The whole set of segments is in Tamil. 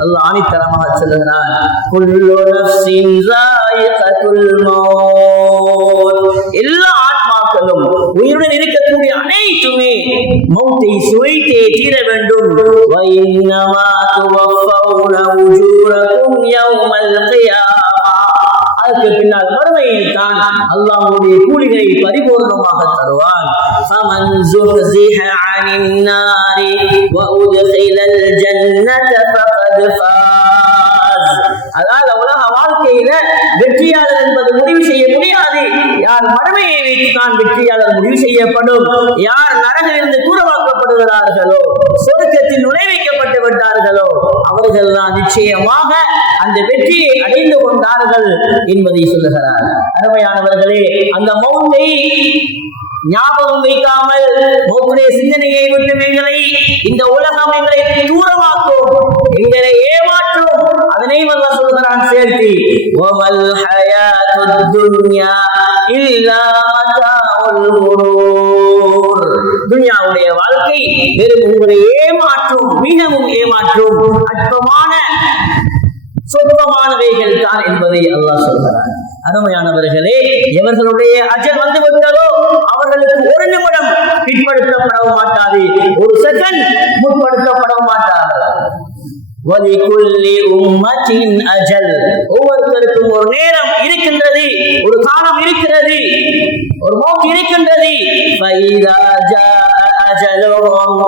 அல்லாஹ் ஆணித்தரமாக சொல்லுகிறான் குல்லு நஃப்ஸின் ஸாயிகத்துல் மௌத் எல்லா ஆத்மாக்களும் உயிருடன் இருக்கக்கூடிய அனைத்துமே மௌத்தை சுவைத்தே தீர வேண்டும் وَإِنَّمَا تُوَفَّوْنَ أُجُورَكُمْ يَوْمَ الْقِيَامَةِ அதற்கு பின்னால் மறுமையில் தான் அல்லாஹ்வுடைய கூலிகளை பரிபூர்ணமாக தருவான் فَمَنْ زُحْزِحَ عَنِ النَّارِ وَأُدْخِلَ الْجَنَّةَ فَقَدْ பகது உலக வாழ்க்கையில வெற்றியாளர் என்பது முடிவு செய்ய முடியாது. யார் மடமையை வைத்துதான் வெற்றியாளர் முடிவு செய்யப்படும். யார் நரகிலிருந்து கூறவாக்கப்படுகிறார்களோ சொர்க்கத்தில் நுழைவிக்கப்பட்டு விட்டார்களோ அவர்கள் தான் நிச்சயமாக அந்த வெற்றியை அடைந்து கொண்டார்கள் என்பதை சொல்லுகிறார். அருமையானவர்களே அந்த மௌண்டை ஞாபகம் வைக்காமல் உங்களுடைய சிந்தனையை விட்டு எங்களை இந்த உலகம் எங்களை தூரமாக்கும். எங்களை ஏமாற்றும். அதனை வல்ல சொல்கிறான் சேர்த்தி ஓமல் துன்யா இல்லா துன்யாவுடைய வாழ்க்கை வெறும் உங்களை ஏமாற்றும் மிகவும் ஏமாற்றும் அற்பமான சொற்பமானவைகள் தான் என்பதை அல்லாஹ் சொல்கிறான். அருமையானவர்களே எவர்களுடைய அஜர் வந்து விட்டாலோ அவர்களுக்கு ஒரு நிமிடம் பிற்படுத்தப்பட மாட்டாது. ஒரு செகண்ட் முற்படுத்தப்பட மாட்டார்கள் அஜல். ஒவ்வொருத்தருக்கும் ஒரு நேரம் இருக்கின்றது ஒரு காலம் இருக்கிறது ஒரு நோக்கு இருக்கின்றது. அஜலோகம்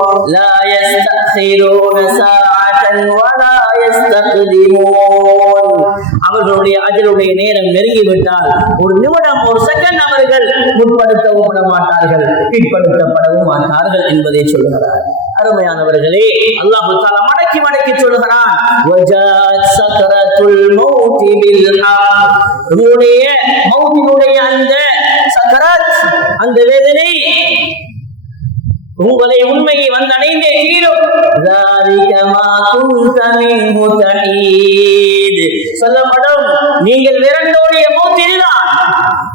ஒரு நிமிடம் ஒரு செகண்ட் அவர்கள் முற்படுத்தவும் விட மாட்டார்கள் பிற்படுத்தப்படவும் மாட்டார்கள் என்பதை சொல்லுகிறார். அருமையானவர்களே அல்லாஹு தாலா மடக்கி மடக்கி சொல்லுகிறான் அந்த சக்கராத் அந்த வேதனை உங்களை உண்மையை வந்தடைந்தே தீரும். சொல்லப்படும் நீங்கள் விரண்டோடைய மூத்திரிதான்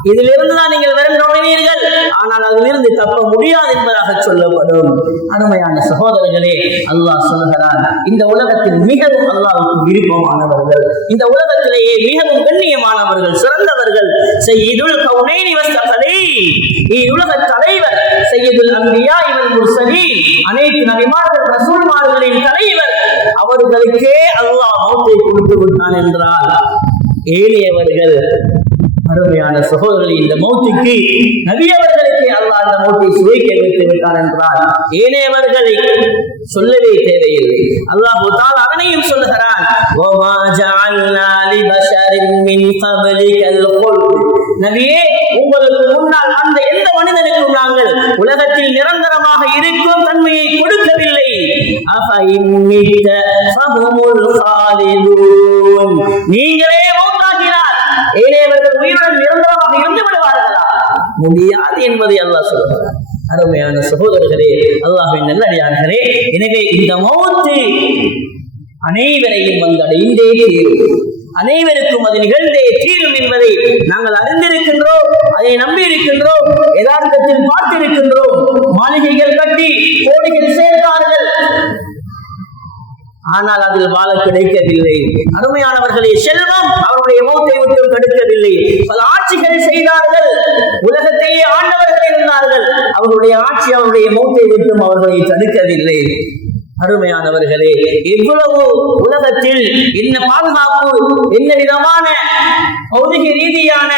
இதிலிருந்து தான் நீங்கள் விரண்டோடினீர்கள் ஆனால் அதிலிருந்து தப்ப முடியாது என்பதாக சொல்லப்படும். அருமையான சகோதரர்களே அல்லாஹ் சொல்லுகிறான் இந்த உலகத்தில் மிகவும் அல்லாவுக்கு விருப்பமானவர்கள் இந்த உலகத்திலேயே மிகவும் கண்ணியமானவர்கள் சிறந்தவர்கள் செய்யுள் கவுனேனி வஸ்தகலை உலக தலைவர் செய்யுதுல் அம்பியா இவன் முர்சலீன். அனைத்து நபிமார்கள் ரசூல்மார்களின் தலைவர் அவர்களுக்கே அல்லாஹ் மௌத்தை கொடுத்து விட்டான் என்றால் ஏழையவர்கள் அருமையான சகோதரி இந்த மௌத்துக்கு நபியவர்களுக்கு அல்லாஹ் அந்த மௌத்தை சுவைக்க வைத்து விட்டார் என்றால் ஏனையவர்களை சொல்லவே தேவையில்லை அல்லாஹ் தால் அவனையும் சொல்லுகிறான் "வமா ஜஅல்னா லிபஷரின் மின் கப்லிகல் குல்த்." நபியே உங்களுக்கு முன்னால் அந்த எந்த மனிதனுக்கும் நாங்கள் உலகத்தில் நிரந்தரமாக இருக்கும் தன்மையை கொடுக்கவில்லை அஃபஇம்மித்த ஃபஹுமுல் காலிதூன். நீங்களே முடியாது என்பதை அல்லாஹ் சொல்கிறார் அருமையான சகோதரர்களே அல்லாஹின் நல்லடியார்களே எனவே இந்த மௌத்து அனைவரையும் வந்து அடைந்தே தீரும். அனைவருக்கும் அது நிகழ்ந்தே தீரும் என்பதை நாங்கள் அறிந்திருக்கின்றோம் அதை நம்பி இருக்கின்றோம் யதார்த்தத்தில் பார்த்திருக்கின்றோம். மாளிகைகள் கட்டி கோடிகள் சேர்த்தார்கள். ஆனால் அதில் வாழ கிடைக்கவில்லை. அருமையானவர்களே செல்வம் அவருடைய மௌத்தை விட்டு தடுக்கவில்லை. பல ஆட்சிகள் செய்தார்கள். உலகத்தையே ஆண்டவர்கள் இருந்தார்கள். அவருடைய ஆட்சி அவருடைய மௌத்தை விட்டும் அவர்களை தடுக்கவில்லை. அருமையானவர்களே இவ்வளவு உலகத்தில் என்ன பாதுகாப்பு என்ன விதமான பௌதிக ரீதியான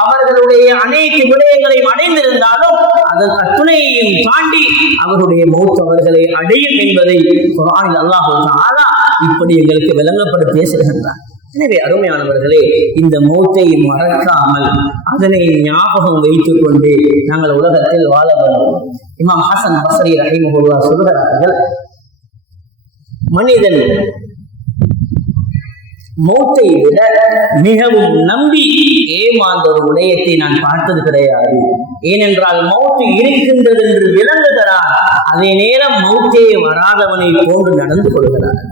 அவர்களுடைய அனைத்து விடயங்களையும் அடைந்திருந்தாலும் அதன் அத்துணையையும் தாண்டி அவருடைய மௌத் அவர்களை அடையும் என்பதை குர்ஆனில் அல்லாஹ் இப்படி எங்களுக்கு விளங்கப்படுத்தி பேசுகின்றார். எனவே அருமையானவர்களே இந்த மௌத்தை மறக்காமல் அதனை ஞாபகம் வைத்துக் கொண்டு நாங்கள் உலகத்தில் வாழ வேண்டும். இமாம் ஹசன் பஸ்ரி ரஹிமஹுல்லா சொல்கிறார்கள் மனிதன் மௌத்தை விட மிகவும் நம்பி ஏமாந்த ஒரு உலயத்தை நான் பார்த்தது கிடையாது. ஏனென்றால் மௌத்து இருக்கின்றது என்று விளங்குகிறான். அதே நேரம் மௌத்தே வராதவனை போன்று நடந்து கொள்கிறார்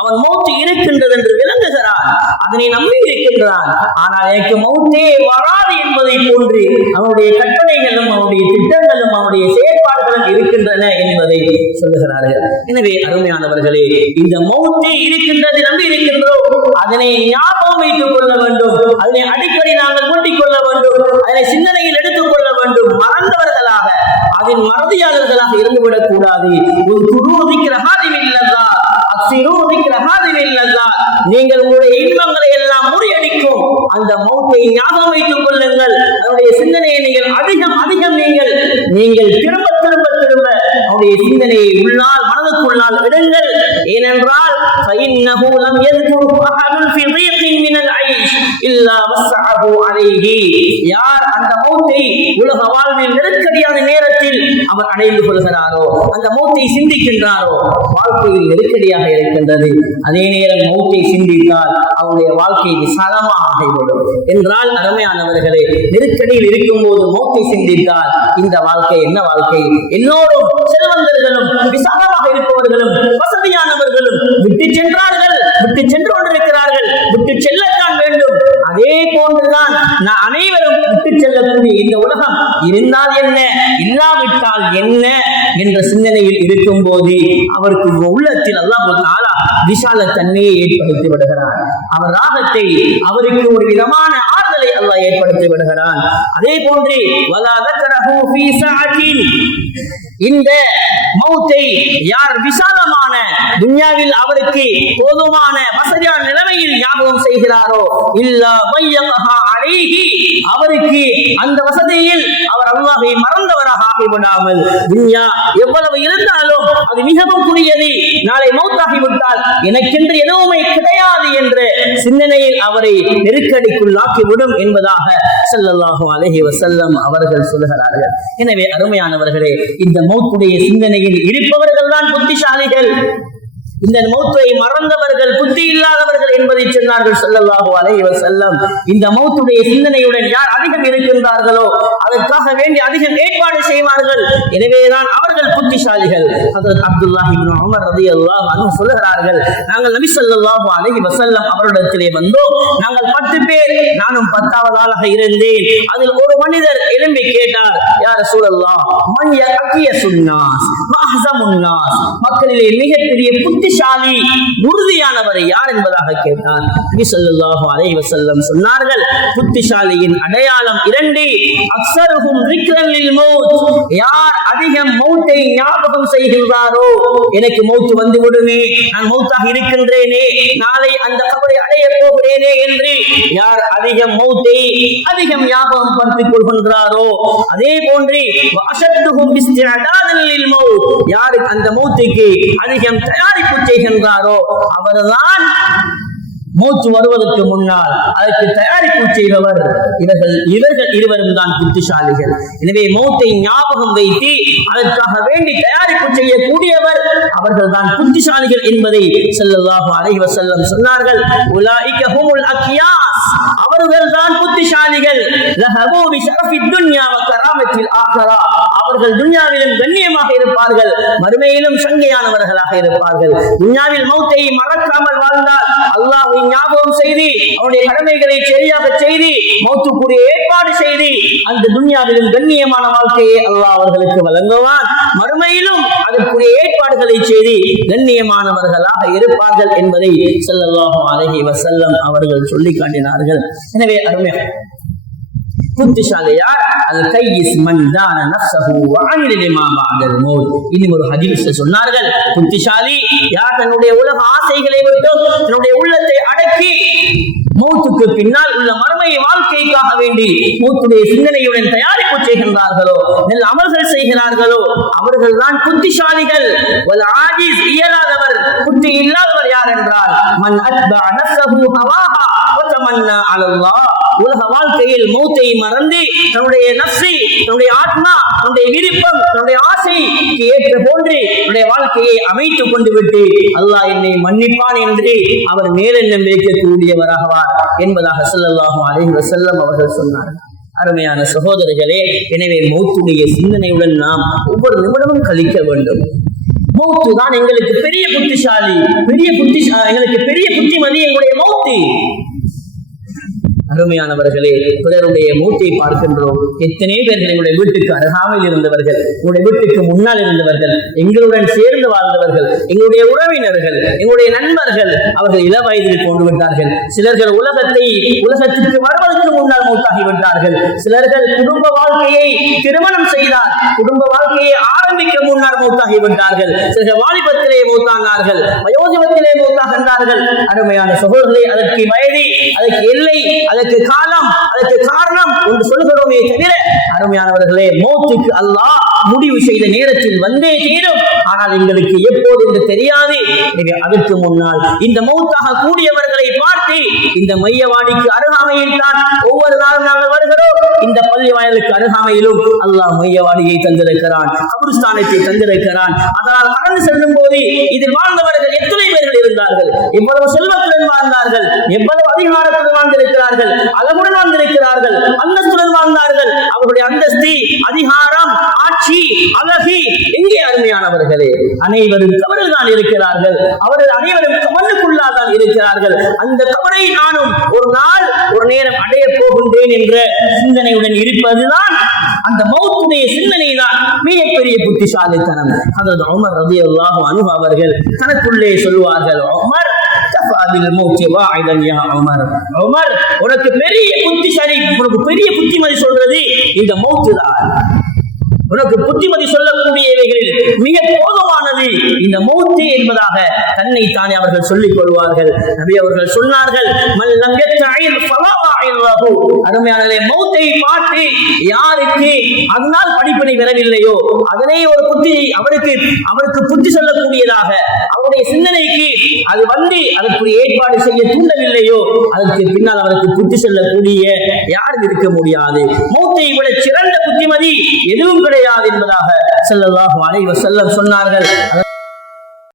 அவன் மௌத்து இருக்கின்றது என்று விளங்குகிறான். அதனை நம்பி இருக்கின்றான். ஆனால் எனக்கு மௌத்தே வராது என்பதை போன்று அவனுடைய கட்டளை சொல்லுகிறார்கள். எனவே அருமையானவர்களே இந்த மௌத்தே இருக்கின்றது நம்பி இருக்கின்றோம் அதனை ஞாபகம் வைத்துக் கொள்ள வேண்டும். அதனை அடிக்கடி நாங்கள் கூட்டிக் கொள்ள வேண்டும். அதனை சிந்தனையில் எடுத்துக் கொள்ள வேண்டும். மறந்தவர்களாக அதன் மறதியாளர்களாக இருந்துவிடக் கூடாது. ஒரு குருவதிக்கிற இல்லதா அக்சிரூதிக்கிற இல்லதா நீங்கள் உங்களுடைய இன்பங்களை எல்லாம் முறியடிக்கும். அந்த மௌத்தை ஞாபகம் வைத்துக் கொள்ளுங்கள். அதனுடைய சிந்தனையை நீங்கள் அதிகம் அதிகம் நீங்கள் நீங்கள் திரும்ப அவருடைய சிந்தனையை உள்ளால் மனதுக்குள்ளால் விடுங்கள் ஏனென்றால் فإنه لم يذكره أحد في ضيق யார் அந்த மௌத்தை உலக வாழ்வில் நெருக்கடியான நேரத்தில் அவர் அடைந்து கொள்கிறாரோ அந்த மௌத்தை சிந்திக்கின்றாரோ வாழ்க்கையில் நெருக்கடியாக இருக்கின்றது. அதே நேரம் மௌத்தை சிந்தித்தால் அவருடைய வாழ்க்கை விசாலமாக ஆகிவிடும். என்றால் அருமையானவர்களே நெருக்கடியில் இருக்கும் போது மௌத்தை சிந்தித்தால் இந்த வாழ்க்கை என்ன வாழ்க்கை? எல்லோரும் செல்வந்தர்களும் விசாலமாக இருப்பவர்களும் வசதியானவர்களும் இருந்தால் என்ன? இல்லாவிட்டால் என்ன? என்ற சிந்தனையில் இருக்கும் போது அவருக்கு உள்ளத்தில் அல்லாஹ் தாலா விசால தன்மையை ஏற்படுத்தி விடுகிறார் அவர் ராகத்தை அவருக்கு ஒரு விதமான ஆறுதலை அல்லாஹ் ஏற்படுத்தி விடுகிறான். அதே போன்று இந்த மௌத்தை யார் விசாலமான துன்யாவில் அவருக்கு போதுமான வசதியான நிலைமையில் ஞாபகம் செய்கிறாரோ? இல்ல மையமஹா அலைஹி அவருக்கு அந்த வசதியில் அவர் அல்லாஹை மறந்தவராக ஆகிவிடாமல். துன்யா எவ்வளவு இருந்தாலும் அது மிகவும் புரியது நாளை மௌத்தாகிவிட்டால் எனக்கென்று எதுவுமே கிடையாது என்ற சிந்தனையில் அவரை நெருக்கடிக்குள்ளாக்கிவிடும் என்பதாக ஸல்லல்லாஹு அலஹி வசல்லம் அவர்கள் சொல்லுகிறார்கள். எனவே அருமையானவர்களே இந்த மௌத்துடைய சிந்தனையில் இருப்பவர்கள் தான் புத்திசாலிகள். இந்த மௌத்தை மறந்தவர்கள் புத்தி இல்லாதவர்கள் என்பதை சொன்னார்கள் ஸல்லல்லாஹு அலைவர் செல்லம் இந்த மௌத்துடைய சிந்தனையுடன் யார் அதிகம் இருக்கின்றார்களோ அதற்காக வேண்டி அதிகம் ஏற்பாடு செய்வார்கள். எனவேதான் அவர்கள் புத்திசாலிகள். ஹஜரத் அப்துல்லாஹி அமர் ரதி அல்லாஹ் சொல்லுகிறார்கள் நாங்கள் நபி ஸல்லல்லாஹு அலைஹி வசல்லம் அவரிடத்திலே வந்தோம். நாங்கள் பத்து பேர் நானும் பத்தாவது ஆளாக இருந்தேன். அதில் ஒரு மனிதர் எழும்பி கேட்டார் யார் ரசூலல்லாஹ் மன் அக்கிய சுன்னாஸ் மக்களிலே மிகப்பெரிய புத்திசாலி உறுதியானவர் யார் என்பதாக கேட்டார். நபி சொல்லாஹு அலை வசல்லம் சொன்னார்கள் புத்திசாலியின் அடையாளம் இரண்டு அக்சருகும் யார் அதிகம் மௌத்தை ஞாபகம் செய்கின்றாரோ எனக்கு மௌத்து வந்து விடுமே நான் மௌத்தாக இருக்கின்றேனே நாளை அந்த கபரை அடைய போகிறேனே என்று யார் அதிகம் மௌத்தை அதிகம் ஞாபகம் படுத்திக் கொள்கின்றாரோ அதே போன்று யாருக்கு அந்த மௌத்துக்கு அதிகம் தயாரிப்பு செய்கின்றாரோ அவர்தான் மூச்சு வருவதற்கு முன்னால் அதற்கு தயாரிப்பு செய்பவர். இவர்கள் இவர்கள் இருவரும் தான் புத்திசாலிகள். எனவே மூத்தை ஞாபகம் வைத்து அதற்காக வேண்டி தயாரிப்பு செய்யக்கூடியவர் அவர்கள் தான் புத்திசாலிகள் என்பதை ஸல்லல்லாஹு அலைஹி செல்லம் சொன்னார்கள். உலாயிக ஹுமுல் அக்யாஸ். அவர்கள் தான் புத்திசாலிகள். லஹபு பி துன்யா வ கராமத்தில் அவர்கள் துன்யாவிலும் கண்ணியமாக இருப்பார்கள். மறுமையிலும் சங்கையானவர்களாக இருப்பார்கள். துன்யாவில் மௌத்தை மறக்காமல் வாழ்ந்தால் அல்லாஹை ஞாபகம் செய்து அவனுடைய கடமைகளை சரியாக செய்து மௌத்துக்குரிய ஏற்பாடு செய்து அந்த துன்யாவிலும் கண்ணியமான வாழ்க்கையை அல்லாஹ் அவர்களுக்கு வழங்குவான். மறுமையிலும் அதற்குரிய ஏற்பாடுகளை செய்து கண்ணியமானவர்களாக இருப்பார்கள் என்பதை செல்லல்லாஹும் அலைஹி வசல்லம் அவர்கள் சொல்லி காட்டினார்கள். எனவே அருமை புத்திசாலியார் அல் கையிஸ் மன் தான நஃப்ஸஹு வ பஅதல் மௌத். ஒரு ஹதீஸ்ல சொன்னார்கள் புத்திசாலி யார் தன்னுடைய உலக ஆசைகளை விட்டு தன்னுடைய உள்ளத்தை அடக்கி மௌத்துக்கு பின்னால் உள்ள மறுமை வாழ்க்கைக்காக வேண்டி மூத்துடைய சிந்தனையுடன் தயாரிப்பு செய்கின்றார்களோ நெல் அமல்கள் செய்கிறார்களோ அவர்கள் தான் புத்திசாலிகள். ஒரு ஆஜிஸ் இயலாதவர் புத்தி இல்லாதவர் யார் என்றால்? மன் அத்பா நஃப்ஸஹு ஹவாஹா வ அலல்லாஹ். உலக வாழ்க்கையில் மௌத்தை மறந்து தன்னுடைய நப்சை தன்னுடைய ஆத்மா தன்னுடைய விருப்பம் தன்னுடைய ஆசைக்கு ஏற்ற போன்று தன்னுடைய வாழ்க்கையை அமைத்துக் கொண்டு விட்டு அல்லாஹ் என்னை மன்னிப்பான் என்று அவர் மேலெண்ணம் வைக்கக்கூடியவராகவார் என்பதாக செல்லல்லாகும் அலைஹி செல்லம் அவர்கள் சொன்னார் அருமையான சகோதரர்களே எனவே மௌத்துடைய சிந்தனையுடன் நாம் ஒவ்வொரு நிமிடமும் கழிக்க வேண்டும். மௌத்து தான் எங்களுக்கு பெரிய புத்திசாலி பெரிய புத்தி எங்களுக்கு பெரிய புத்திமதி எங்களுடைய மௌத்து. அருமையானவர்களே பிறருடைய மூச்சை பார்க்கின்றோம். எத்தனை பேர்கள் எங்களுடைய வீட்டுக்கு அருகாமையில் இருந்தவர்கள் எங்களுடைய வீட்டுக்கு முன்னால் இருந்தவர்கள் எங்களுடன் சேர்ந்து வாழ்ந்தவர்கள் எங்களுடைய உறவினர்கள் எங்களுடைய நண்பர்கள் அவர்கள் இள வயதில் கொண்டு விட்டார்கள் சிலர்கள் உலகத்தை உலகத்திற்கு வருவதற்கு முன்னால் மூத்தாகி விட்டார்கள் சிலர்கள் குடும்ப வாழ்க்கையை திருமணம் செய்தார் குடும்ப வாழ்க்கையை ஆரம்பிக்க முன்னால் மூத்தாகி விட்டார்கள் சிலர்கள் வாலிபத்திலே மூத்தானார்கள் வயோதிபத்திலே மூத்தாகின்றார்கள். அருமையான சகோதரர்களை அதற்கு வயது அதற்கு எல்லை அதற்கு காலம் அதற்கு காரணம் என்று சொல்லுகிறோமே தவிர அருமையானவர்களே மௌத்துக்கு அல்லாஹ் முடிவு செய்த நேரத்தில் வந்தே தீரும். ஆனால் எங்களுக்கு எப்போது என்று தெரியாது. எனவே அதற்கு முன்னால் இந்த மௌத்தாக கூடியவர்களை பார்த்து இந்த மையவாடிக்கு அருகாமையில் தான் ஒவ்வொரு நாளும் நாங்கள் வருகிறோம். இந்த பள்ளி வாயலுக்கு அருகாமையிலும் அல்லாஹ் மையவாடியை தந்திருக்கிறான். கபுருஸ்தானத்தை தந்திருக்கிறான். அதனால் கடந்து செல்லும் போது இதில் வாழ்ந்தவர்கள் எத்தனை பேர்கள் இருந்தார்கள்? எவ்வளவு செல்வத்துடன் வாழ்ந்தார்கள்? எவ்வளவு அதிகாரத்துடன் வாழ்ந்திருக்கிறார்கள்? அழகுடன் வாழ்ந்திருக்கிறார்கள்? அந்தஸ்துடன் வாழ்ந்தார்கள்? அவர்களுடைய அந்தஸ்தி அதிகாரம் ஆட்சி அழகு. எங்கே அருமையானவர்களே? அனைவரும் கவரில் தான் இருக்கிறார்கள். அவர்கள் அனைவரும் கவனுக்குள்ளால் தான் இருக்கிறார்கள். அந்த கவரை நானும் ஒரு நாள் ஒரு நேரம் அடைய போகின்றேன் என்ற சிந்தனையுடன் இருப்பதுதான் அந்த மௌத்துடைய சிந்தனை தான் மிகப்பெரிய புத்திசாலித்தனம். அதாவது உமர் ரதி அல்லாஹு அனுபவ அவர்கள் தனக்குள்ளே சொல்வார்கள் உமர் உமர். உனக்கு பெரிய புத்திசாலி உனக்கு பெரிய புத்திமதி சொல்றது இந்த மௌத்து தான் உனக்கு புத்திமதி சொல்லக்கூடியவைகளில் மிக போதுமானது இந்த மௌத்து என்பதாக தன்னை தானே அவர்கள் சொல்லிக் கொள்வார்கள். நபி அவர்கள் சொன்னார்கள் மல்லம் யத்தஇல் மௌத்தை பார்த்து யாருக்கு அதனால் படிப்பினை பெறவில்லையோ அதனை ஒரு புத்தி அவருக்கு அவருக்கு புத்தி சொல்லக்கூடியதாக அவருடைய சிந்தனைக்கு அது வந்து அதற்குரிய ஏற்பாடு செய்ய தூண்டவில்லையோ அதற்கு பின்னால் அவருக்கு புத்தி சொல்லக்கூடிய யாரும் இருக்க முடியாது. மௌத்தை விட சிறந்த புத்திமதி எதுவும் கிடையாது என்பதாக செல்லதாக அலைஹி வஸல்லம் சொன்னார்கள்.